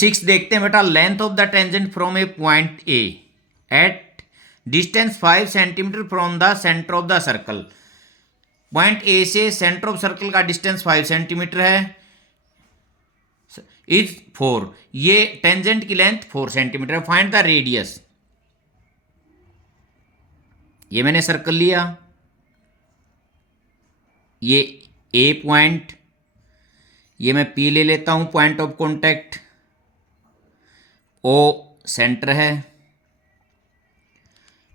6 देखते हैं बेटा। Length of the tangent from A point A at distance 5 centimetre from the centre of the circle. Point A से centre of circle का distance 5 centimetre है, is 4। ये tangent की length 4 centimetre. Find the radius. ये मैंने circle लिया, ये ए point, ये मैं पी ले लेता हूं point of contact, O centre है,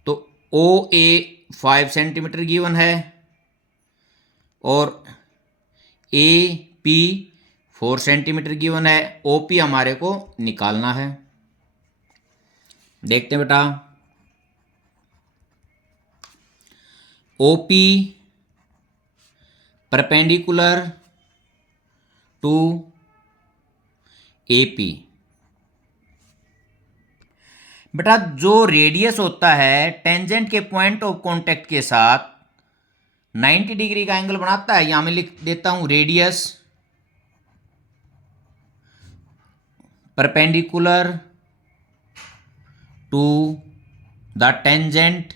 तो ओ ए 5 सेंटीमीटर गिवन है और ए पी 4 सेंटीमीटर गिवन है। ओ पी हमारे को निकालना है। देखते हैं बेटा। O P perpendicular to A P. बेटा जो रेडियस होता है टेंजेंट के पॉइंट ऑफ कांटेक्ट के साथ 90 डिग्री का एंगल बनाता है। यहां मैं लिख देता हूं radius perpendicular to the tangent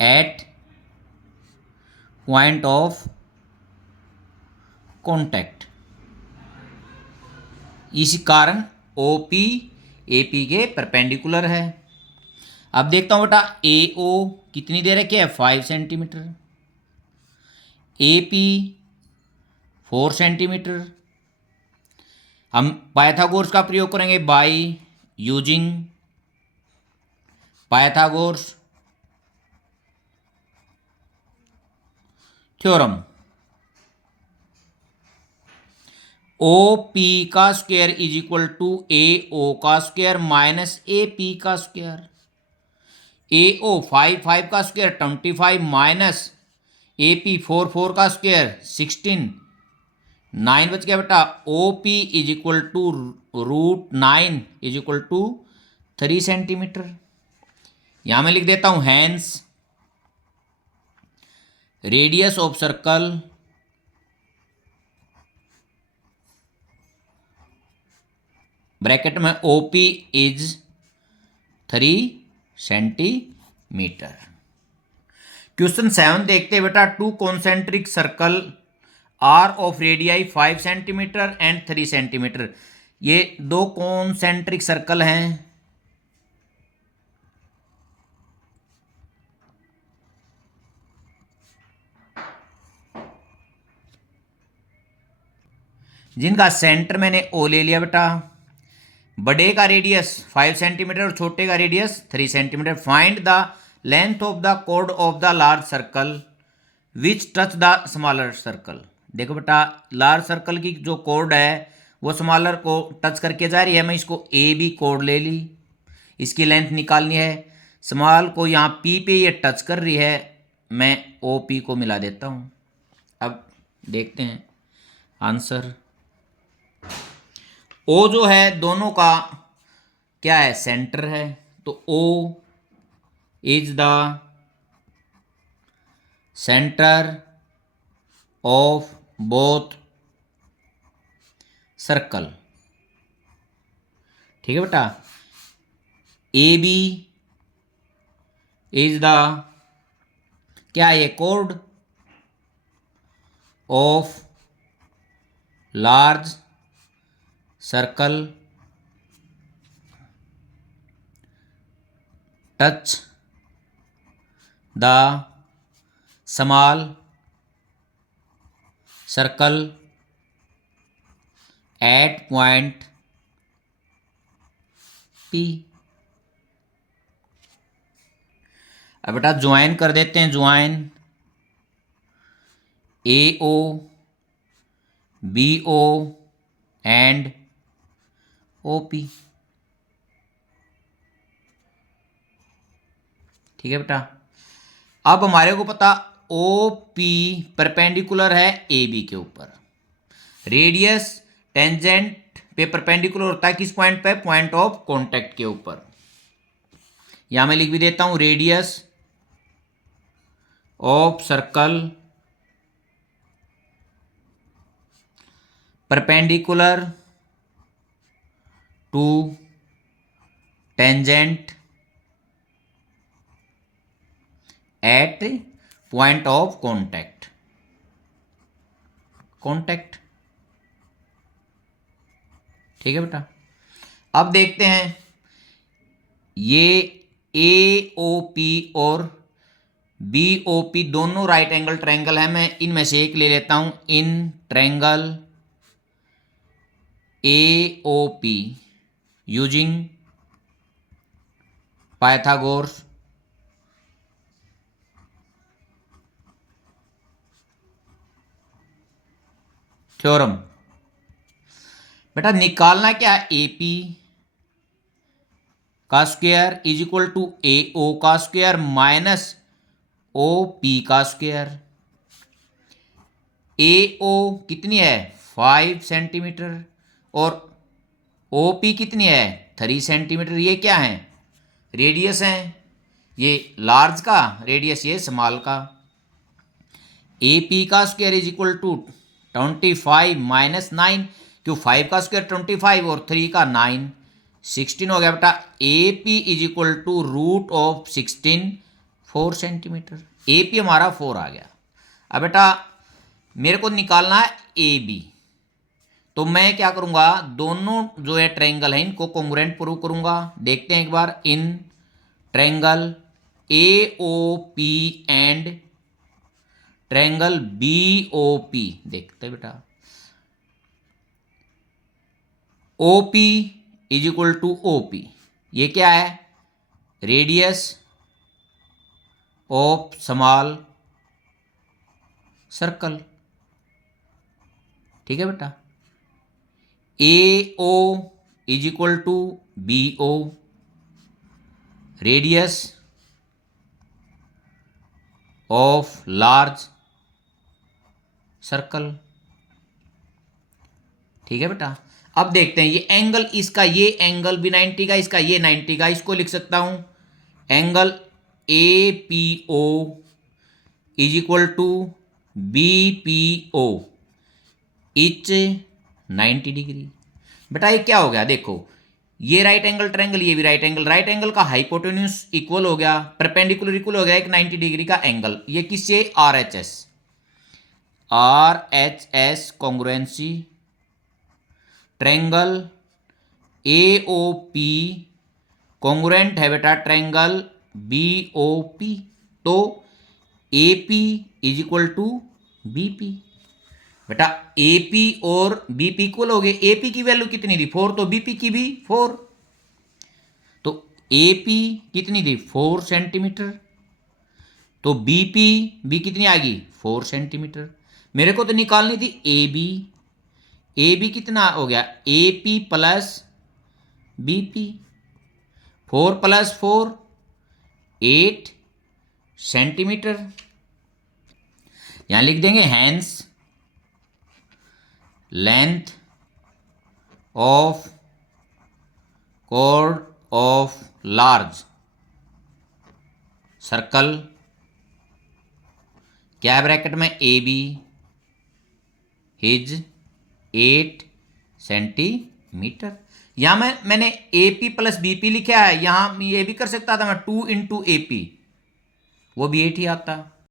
at point of contact. इसी कारण OP AP के परपेंडिकुलर है। अब देखता हूं बेटा AO कितनी दे रखी है 5 सेंटीमीटर, AP 4 सेंटीमीटर। हम पाइथागोरस का प्रयोग करेंगे by using Pythagoras theorem. O P का square is equal to A O का स्क्वायर माइनस ए पी का स्क्वायर। ए ओ 5 का स्क्वायर 25 माइनस ए पी 4 का स्क्वायर 16, 9 बच गया बेटा। O P is equal to √9 is equal to 3 centimetre. यहां मैं लिख देता हूं hence radius of circle bracket में OP इज 3 सेंटीमीटर। क्वेश्चन 7 देखते हैं बेटा। Two concentric circle are of radii 5 centimetre and 3 centimetre. ये दो कॉन्सेंट्रिक सर्कल हैं जिनका सेंटर मैंने O ले लिया बेटा। बड़े का रेडियस 5 सेंटीमीटर और छोटे का radius 3 centimetre. Find the length of the code of the large circle which touch the smaller circle. देखो बेटा लार्ज सर्कल की जो कोड है वो स्मॉलर को टच करके जा रही है। मैं इसको ए बी कोड ले ली, इसकी लेंथ निकालनी है। स्मॉल को यहाँ पी पे ये टच कर रही है, मैं ओ पी को मिला देता हूँ। अब देखते हैं आंसर। ओ जो है दोनों का क्या है सेंटर है, तो O is the centre of both circle. ठीक है बेटा। AB इज द क्या है ये code of large circle touch the small circle eight point P। अब बेटा ज्वाइन कर देते हैं। Join AO BO and OP। ठीक है बेटा। अब हमारे को पता OP परपेंडिकुलर है AB के ऊपर। रेडियस टेंजेंट पे परपेंडिकुलर होता है किस पॉइंट पे, पॉइंट ऑफ कांटेक्ट के ऊपर। यहां मैं लिख भी देता हूं radius of circle perpendicular to tangent at point of contact. ठीक है बेटा। अब देखते हैं ये ए ओ पी और बी ओ पी दोनों राइट एंगल ट्रायंगल है। मैं इनमें से एक ले लेता हूं। In triangle A O P using Pythagoras theorem. बेटा निकालना क्या है, ए पी का square is equal to A O का स्क्वायर माइनस ओ पी का स्क्वायर। ए ओ कितनी है 5 सेंटीमीटर और ओ पी कितनी है 3 सेंटीमीटर। ये क्या है रेडियस है, ये लार्ज का रेडियस, ये स्मॉल का। ए पी का square is equal to 25 minus 9, क्यों 5 का स्क्वायर 25 और 3 का 9, 16 हो गया बेटा। A P is equal to root of 16 4 centimetre. A P हमारा 4 आ गया। अब बेटा मेरे को निकालना है ए बी, तो मैं क्या करूंगा, दोनों जो है ट्रायंगल है इनको कॉन्ग्रुएंट प्रूव करूंगा। देखते हैं एक बार। In triangle A O P and triangle B O P, देखते हैं बेटा। O P is equal to O P, ये क्या है रेडियस ऑफ स्मॉल सर्कल। ठीक है बेटा। A O is equal to B O, radius of large circle. ठीक है बेटा। अब देखते हैं ये एंगल, इसका ये एंगल भी 90 का, इसका ये 90 का, इसको लिख सकता हूं angle A P O is equal to B P O each 90 degree. बेटा ये क्या हो गया, देखो ये राइट एंगल ट्रायंगल, ये भी राइट एंगल, राइट एंगल का हाइपोटेन्यूज इक्वल हो गया, परपेंडिकुलर इक्वल हो गया एक 90 डिग्री का एंगल। ये किससे, R H S, R H S congruency triangle A O P congruent है बेटा ट्रायंगल बी ओ पी। तो A P is equal to B P. बेटा ए पी और बी पी इक्वल हो गए। ए पी की वैल्यू कितनी थी 4, तो बी पी की भी 4। तो ए पी कितनी थी 4 सेंटीमीटर, तो बी पी भी कितनी आ गई 4 सेंटीमीटर। मेरे को तो निकालनी थी ए बी। ए बी कितना हो गया A P plus B P, 4 plus 4 8 centimetre. यहां लिख देंगे hence length of chord of large circle, क्या ब्रैकेट में ए बी इज 8 सेंटीमीटर। यहां मैंने A P plus B P लिखा है, यहां ये भी कर सकता था मैं 2 इंटू ए पी, वो भी 8 ही आता।